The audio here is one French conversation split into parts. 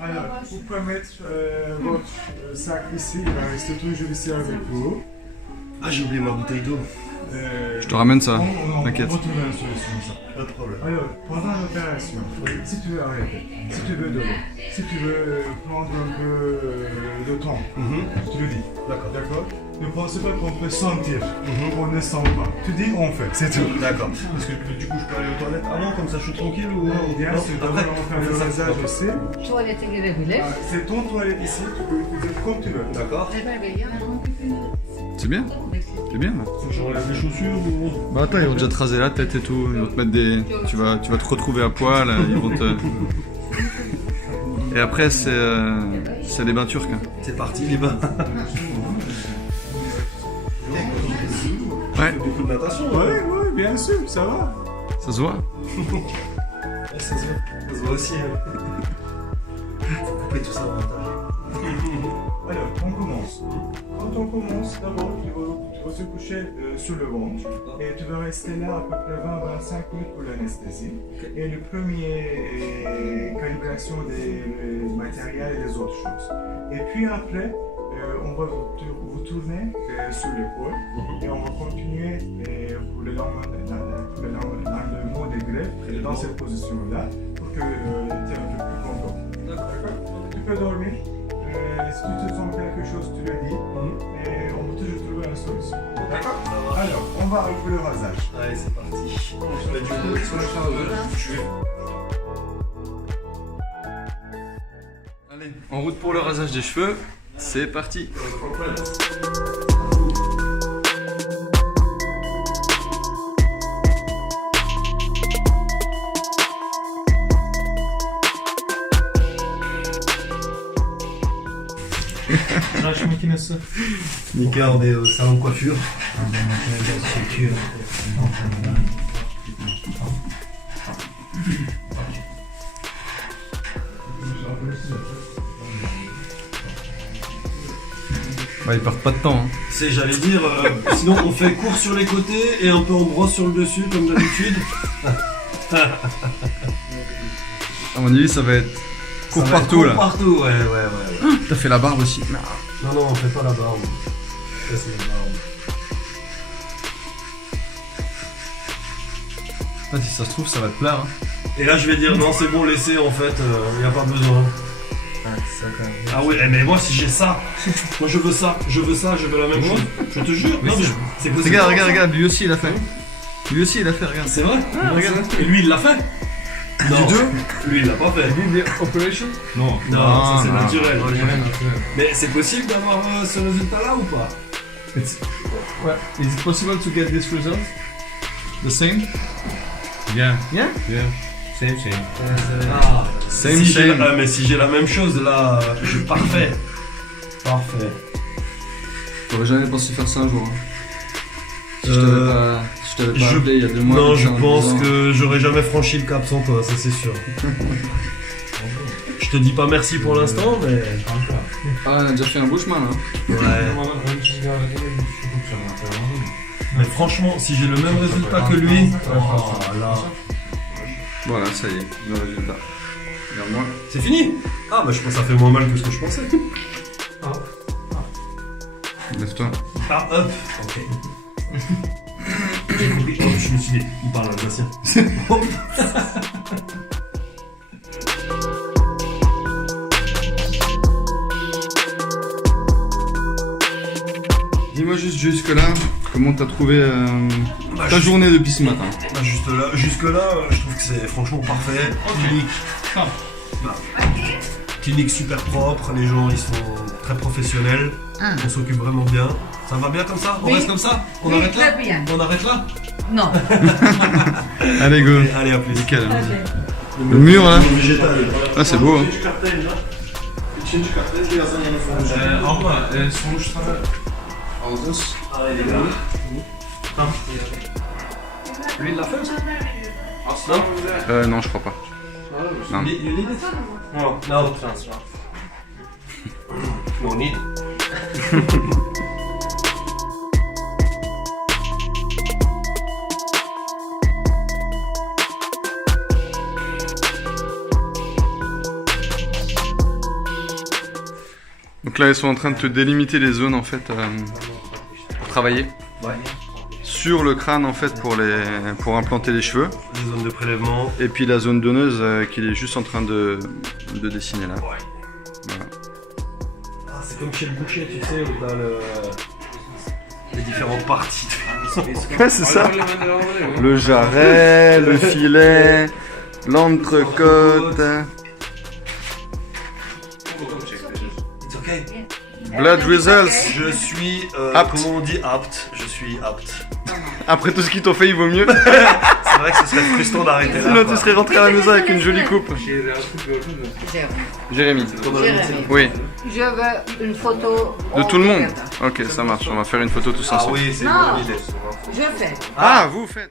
Alors, vous pouvez mettre votre sac ici, il va rester toujours ici avec vous. Ah, j'ai oublié ma bouteille d'eau. Je te ramène ça, On t'inquiète. va trouver une solution, ça. Pas de problème. Alors, pendant l'opération, si tu veux arrêter, si tu veux donner, si tu veux prendre un peu de temps, tu le dis. D'accord. D'accord? Ne pensez pas qu'on peut sentir, on ne sent pas. Tu dis, on fait, c'est tout. D'accord. Parce que du coup, je peux aller aux toilettes avant, comme ça je suis tranquille ou Bien non, sûr, après, d'abord on fait on le fait ça. rasage aussi. Tuvalete girebilir. C'est ton toilette ici, tu peux l'utiliser comme tu veux. D'accord. Alper Bey yanına. C'est bien, c'est bien là. Faut que j'enlève les chaussures ou... Bah attends, ils vont déjà te raser la tête et tout, ils vont te mettre des... Tu vas te retrouver à poil, ils vont te... Et après c'est des bains turcs. Hein. C'est parti, les bains. Ouais, Beaucoup de natation. Oui, bien sûr, ça va. ça se voit. Ça se voit. Ça se voit aussi. Faut couper tout ça au montage. Alors, on commence. Quand on commence, d'abord, tu vas se coucher sur le ventre et tu vas rester là à peu près 20-25 minutes pour l'anesthésie. Et le premier calibration des matériels et des autres choses. Et puis après, on va vous tourner sur l'épaule et on va continuer pour le mot des greffes dans cette position-là pour que tu es un peu plus content. D'accord. Tu peux dormir. Si tu te sens quelque chose, tu le dis. Et on va toujours trouver une solution. D'accord? Alors, on va pour le rasage. Allez, c'est parti. Je vais mettre du coup sur le je vais... Allez, en route pour le rasage des cheveux, c'est parti. Tıraş makinesi. Nika, on est au salon de coiffure. Bah ils perdent pas de temps. Hein. C'est, j'allais dire, sinon on fait court sur les côtés et un peu en brosse sur le dessus, comme d'habitude. À mon avis ça va être court Ça va être partout court là. Partout, ouais. T'as fait la barbe aussi. Non, on fait pas la barbe. Ça, c'est la barbe. Ah, si ça se trouve ça va te plaire. Hein. Et là, je vais dire, non, c'est bon, laissez, en fait, il n'y a pas besoin. Ah ouais, mais moi, si j'ai ça, moi je veux ça, je veux la même chose. Je te jure, non, mais c'est possible. Regarde, lui aussi il a fait. Lui aussi il a fait, regarde. C'est vrai? Regarde. Et lui, il l'a fait? Non, lui, il l'a pas fait. Operation? Non, Non, ça c'est non. naturel. Mais c'est possible d'avoir ce résultat-là ou pas? Is it possible to get this result? The same? Yeah, Yeah? yeah. Same. Ah, Same, si j'ai same. mais si j'ai la même chose, là, je parfait. Parfait. J'aurais jamais pensé faire ça un jour. Hein. Si je t'avais pas je- appelé il y a 2 mois. Non, je en me pense disant- que j'aurais jamais franchi le cap sans toi, ça c'est sûr. Je te dis pas merci pour l'instant, mais... Ah, on a déjà fait un beau chemin là. Ouais. Mais franchement, si j'ai le même résultat que lui... Oh là... Voilà, ça y est, le résultat. Regarde-moi. C'est fini? Ah bah je pense que ça fait moins mal que ce que je pensais. Lève-toi. Ah hop. Ok. J'ai compris. Hop, je me suis dit, il parle alsacien. Hop. Dis-moi juste jusque là, comment t'as trouvé ta journée depuis ce matin? Bah, jusque là, je trouve que c'est franchement parfait. Clinique. Bah, clinique super propre, les gens ils sont très professionnels, on s'occupe vraiment bien. Ça va bien comme ça? On Oui. reste comme ça? On Oui, arrête là? très bien. On arrête là? Non. Allez go. Allez, à plus. Nickel. Hadi. Le mur là. Végétal. Ah c'est beau hein. Abla sonuçları alacağız. Lui il l'a fait? Non je crois pas. Non. You need it? No, No. transfer. No need. Donc là, ils sont en train de te délimiter les zones en fait pour travailler. Ouais. Sur le crâne en fait pour implanter les cheveux. Les zones de prélèvement. Et puis la zone donneuse qu'il est juste en train de dessiner là. Ouais. Voilà. Ah, c'est comme chez le boucher, tu sais, où t'as les différentes parties. Ouais, c'est ça. Le jarret, le filet, l'entrecôte. It's okay. Blood results. Je suis, Apte. comment on dit apte? Je suis apte. Après tout ce qu'ils t'ont fait, il vaut mieux. C'est vrai que ce serait frustrant d'arrêter là. Sinon, quoi. tu serais rentré à la maison avec une jolie coupe. Jérémy. Jérémy. Oui. Je veux une photo. De tout le monde. au Ok, ça marche. On va faire une photo tous Ah ensemble. oui, c'est une Non. bonne idée. Je fais. Ah, vous faites.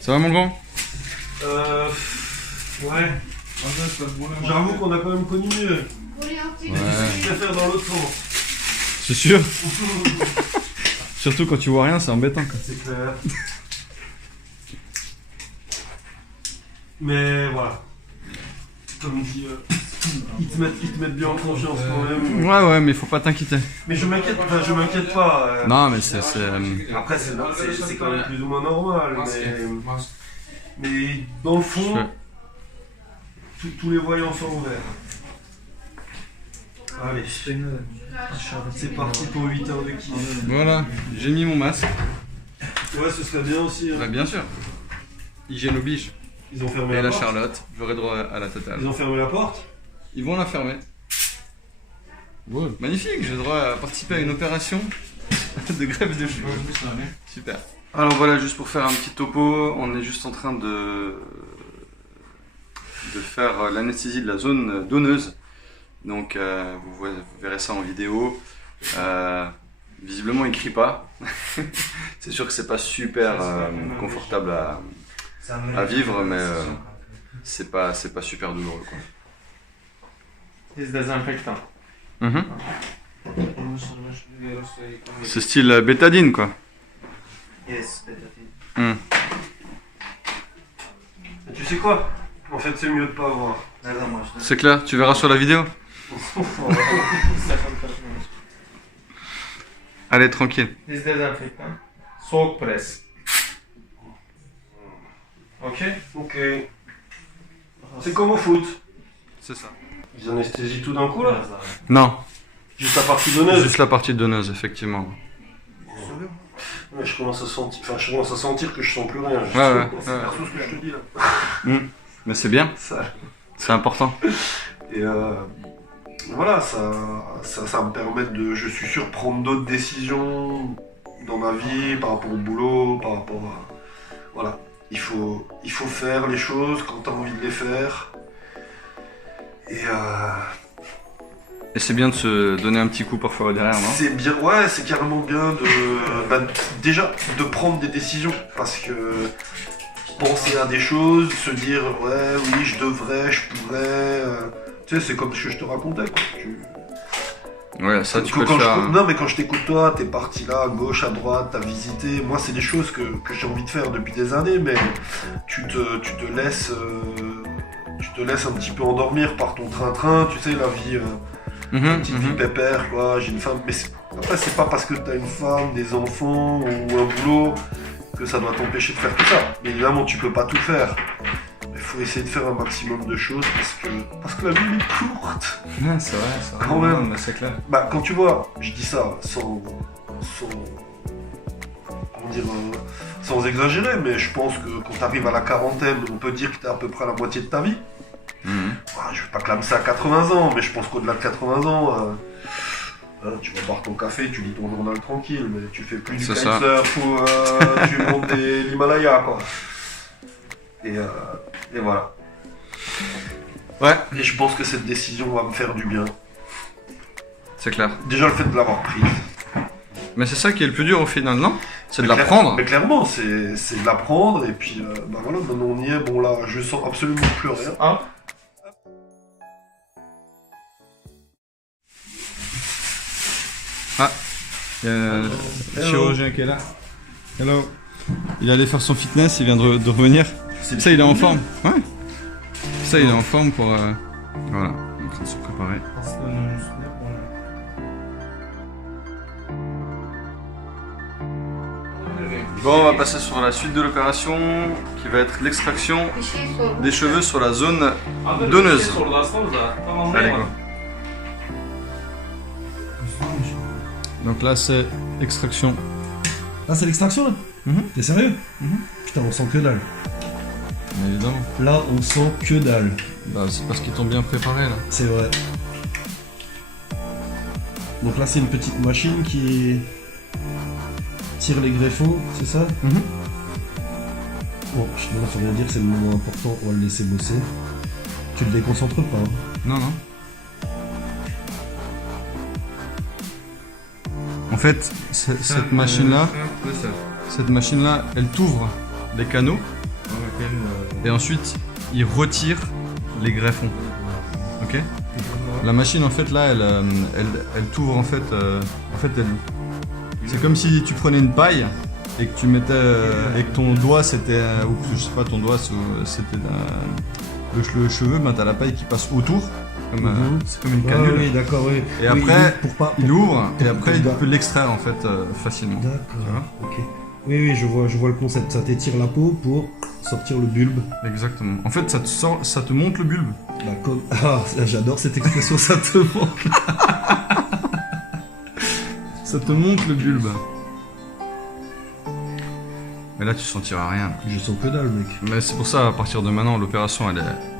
Ça va mon grand? Ouais. J'avoue qu'on a quand même connu mieux. Je préfère dans l'autre sens. C'est sûr. Surtout quand tu vois rien, c'est embêtant quoi. C'est clair. Mais voilà. Comme dit, ils te mettent bien en confiance quand même. Ouais, mais faut pas t'inquiéter. Mais je m'inquiète pas. Non, mais c'est. Après, c'est quand même plus ou moins normal. Mais dans le fond, tous les voyants sont ouverts. Allez, c'est parti pour 8 heures de kiff. Voilà, j'ai mis mon masque. Ouais, ce serait bien aussi. Hein. Bah, bien sûr. Hygiène oblige. Ils ont fermé Et la la porte. Charlotte, j'aurai droit à la totale. Ils ont fermé la porte. Ils vont la fermer. Ouais. Magnifique, j'ai droit à participer à une opération de greffe de cheveux. Super. Alors voilà, juste pour faire un petit topo, on est juste en train de faire l'anesthésie de la zone donneuse. Donc vous verrez ça en vidéo. Visiblement il crie pas. C'est sûr que c'est pas super confortable à vivre, mais c'est pas super douloureux quoi. C'est désinfectant. Mhm. C'est style bétadine quoi. Yes, Mm. tu sais quoi? En fait, c'est mieux de pas voir. C'est clair, tu verras sur la vidéo. Allez, tranquille. C'est désinfectant. Soğuk presse. Ok? Ok. C'est comme au foot. C'est ça. Ils anesthésient tout d'un coup là. Non, Juste la partie donneuse. juste la partie donneuse, effectivement. Ouais, je commence à sentir que je sens plus rien. Ouais. C'est perso ce que je te dis là. Mais c'est bien, Ça. c'est important. Et voilà, ça me permet de, je suis sûr, prendre d'autres décisions dans ma vie, par rapport au boulot, par rapport à... Voilà, il faut faire les choses quand tu as envie de les faire. Et c'est bien de se donner un petit coup parfois derrière, non? C'est bien, ouais, c'est carrément bien déjà de prendre des décisions, parce que penser à des choses, se dire ouais, oui, je devrais, je pourrais, tu sais, c'est comme ce que je te racontais, quoi. Ouais, ça tu peux le Quand faire. non, mais quand je t'écoute toi, t'es parti là, à gauche, à droite, t'as visité. Moi, c'est des choses que j'ai envie de faire depuis des années, mais tu te laisses un petit peu endormir par ton train-train, tu sais, la vie. Petite vie pépère, quoi, j'ai une femme, mais après c'est pas parce que t'as une femme, des enfants ou un boulot que ça doit t'empêcher de faire tout ça. Mais évidemment tu peux pas tout faire. Il faut essayer de faire un maximum de choses parce que la vie est courte. Ouais, c'est vrai, Quand même. c'est clair. Bah quand tu vois, je dis ça sans comment dire, sans exagérer, mais je pense que quand t'arrives à la quarantaine, on peut dire que t'es à peu près à la moitié de ta vie. Je vais pas clamer ça à 80 ans, mais je pense qu'au-delà de 80 ans, tu vas boire ton café, tu lis ton journal tranquille, mais tu fais plus du C'est ça. kitesurf ou tu montes l'Himalaya, quoi. Et voilà. Ouais, Et je pense que cette décision va me faire du bien. c'est clair. Déjà le fait de l'avoir prise. Mais c'est ça qui est le plus dur au final, non? C'est de Mais l'apprendre. Mais clairement, c'est de l'apprendre. Et puis, bah voilà, maintenant on y est. Bon là, je sens absolument plus rien. Up. Ah, il y a un chirurgien qui est là. Hello. Il allait faire son fitness, il vient de revenir. Ça, il est en forme. Ouais. Ça, il est en forme pour. Voilà, il est en train de se préparer. Bon, on va passer sur la suite de l'opération qui va être l'extraction Bir şey sor. des cheveux sur la zone donneuse. Allez, go. Donc là, c'est extraction. Ah, c'est l'extraction là? T'es sérieux? Putain, on sent que dalle. Mais évidemment. Là, on sent que dalle. Bah, c'est parce qu'ils t'ont bien préparé là. C'est vrai. Donc là, c'est une petite machine qui tire les greffons, c'est ça? Bon, je ne peux rien dire, c'est le moment important, on va le laisser bosser. Tu le déconcentres pas, hein. Non, non. En fait, cette machine-là, elle t'ouvre les canaux et ensuite, il retire les greffons. Ok? La machine, en fait, là, elle t'ouvre, en fait, c'est comme si tu prenais une paille et que tu mettais, et que ton doigt, c'était, ou je sais pas, ton doigt, c'était le cheveu, ben t'as la paille qui passe autour. C'est comme une canule. Oui, d'accord, oui. Et après, pour il ouvre et après il pour- peut l'extraire en fait facilement. D'accord, ok. Oui, je vois le concept. Ça t'étire la peau pour sortir le bulbe. Exactement. En fait, ça te monte le bulbe. Bah, comme... Ah, j'adore cette expression, ça te montre. Ça te monte le bulbe. Mais là, tu sentiras rien. Je sens que dalle, mec. Mais c'est pour ça, à partir de maintenant, l'opération,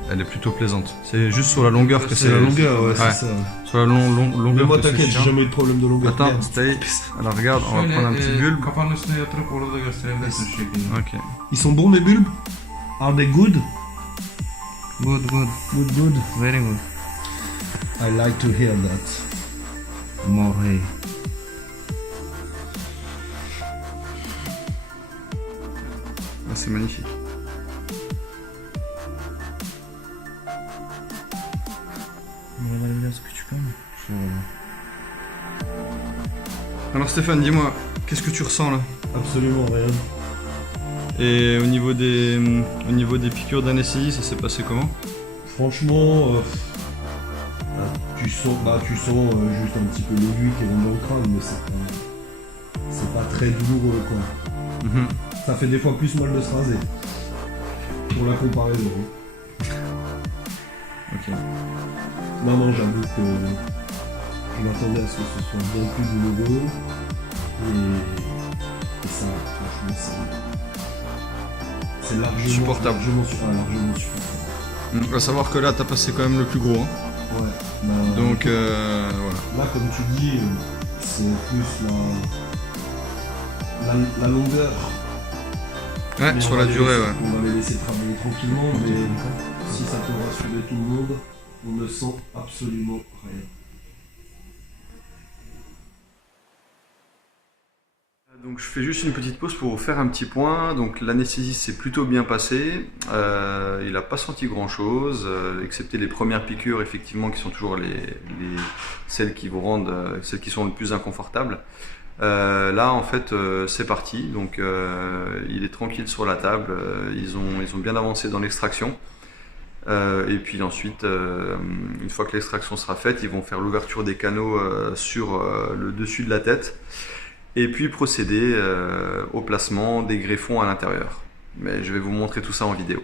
elle est plutôt plaisante. C'est juste sur la longueur que C'est la longueur, ouais, Ouais. c'est ça. Sur la longueur. Mais moi, que c'est t'inquiète, j'ai chiant. jamais eu de problème de longueur. Attends, Merde. stay. Alors regarde, on va prendre un petit bulbe. Kafanın üstüne yatırıp orada da gösterebilirsin şu şekilde. Ok. Ils sont bons, mes bulbes? Are they good? Good, good. Good, good. Very good. I like to hear that. More hey. Ah, c'est magnifique. Buraları biraz küçük ama. Şöyle. Alors Stéphane, dis-moi, qu'est-ce que tu ressens là? Absolument rien. Et au niveau des piqûres d'anesthésie, ça s'est passé comment? Franchement, tu sens juste un petit peu l'aiguille qui rentre dans le crâne, mais c'est pas très douloureux, quoi. Ça fait des fois plus mal de se raser. Pour la comparaison. Ok. Non, j'avoue que je m'attendais à ce que ce soit bien plus douloureux. Et ça, franchement, c'est largement Supportable. Largement supportable. À savoir que là, t'as passé quand même le plus gros. Hein. Ouais. Bah, Donc voilà. là, comme tu dis, c'est plus la longueur. Ouais, Mais sur on la va les durée, laisser- ouais. On va les laisser travailler tranquillement, mais si ça peut rassurer tout le monde, on ne sent absolument rien. Donc je fais juste une petite pause pour vous faire un petit point. Donc l'anesthésie s'est plutôt bien passée. Il n'a pas senti grand chose, excepté les premières piqûres effectivement qui sont toujours celles qui vous rendent, celles qui sont le plus inconfortables. Là en fait c'est parti. Donc il est tranquille sur la table. Ils ont bien avancé dans l'extraction. Et puis ensuite, une fois que l'extraction sera faite, ils vont faire l'ouverture des canaux sur le dessus de la tête. Et puis procéder au placement des greffons à l'intérieur. Mais je vais vous montrer tout ça en vidéo.